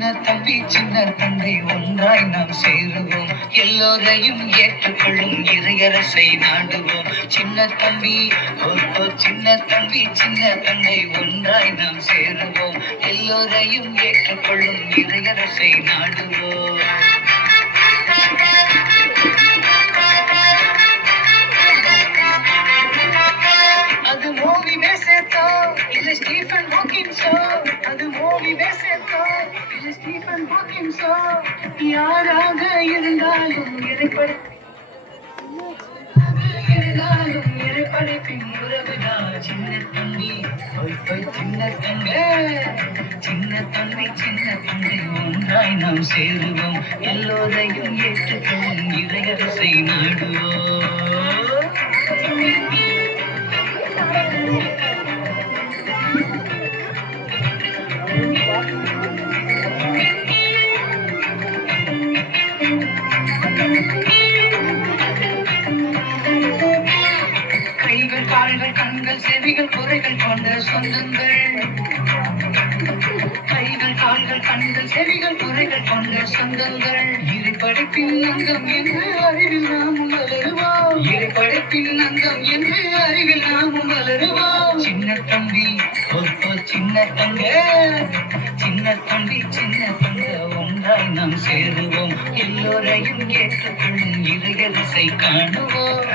சின்ன தம்பி சின்ன தந்தை ஒன்றாய் நாம் சேருவோம், எல்லோரையும் ஏற்றுக்கொள்ளும் இறையரசை நாடுவோம். சின்ன தம்பி சின்ன தம்பி சின்ன தந்தை ஒன்றாய் நாம் சேருவோம், எல்லோரையும் ஏற்றுக்கொள்ளும் இறையரசை நாடுவோம். அது மோவி மேசேத்தோ இல்லை ஸ்டீஃபன் ஹாக்கின்ஸோ, அது மோவி மேசேத்தோ இல்லை ஸ்டீஃபன் ஹாக்கின்ஸோ, யாராக இருந்தாலும் இறைப்படைப்பின் உறவுதான் சின்ன தம்பி சின்ன தங்க. சின்ன தம்பி சின்ன தந்தை ஒன்றாய் நாம் சேருவோம், எல்லோரையும் ஏற்றுக்கொள்ளும் இறையரசை நாடுவோம். கைகள் கால்கள் கண்கள் செவிகள் குறைகள் கொண்ட சொந்தங்கள், கைகள் கால்கள் கண்கள் செவிகள் குறைகள் கொண்ட சொந்தங்கள், இறைப்படைப்பின் அங்கம் என்று அறிவில் நாமும் வளருவோம், இறைப்படைப்பின் அங்கம் என்று அறிவில் நாமும் வளருவோம். சின்ன தம்பி சின்ன தங்க, சின்ன தம்பி சின்ன தங்க ஒன்றாய் நாம் சேருவோம், எல்லோரையும் ஏற்றுக்கொள்ளும் இறையரசை காணுவோம்.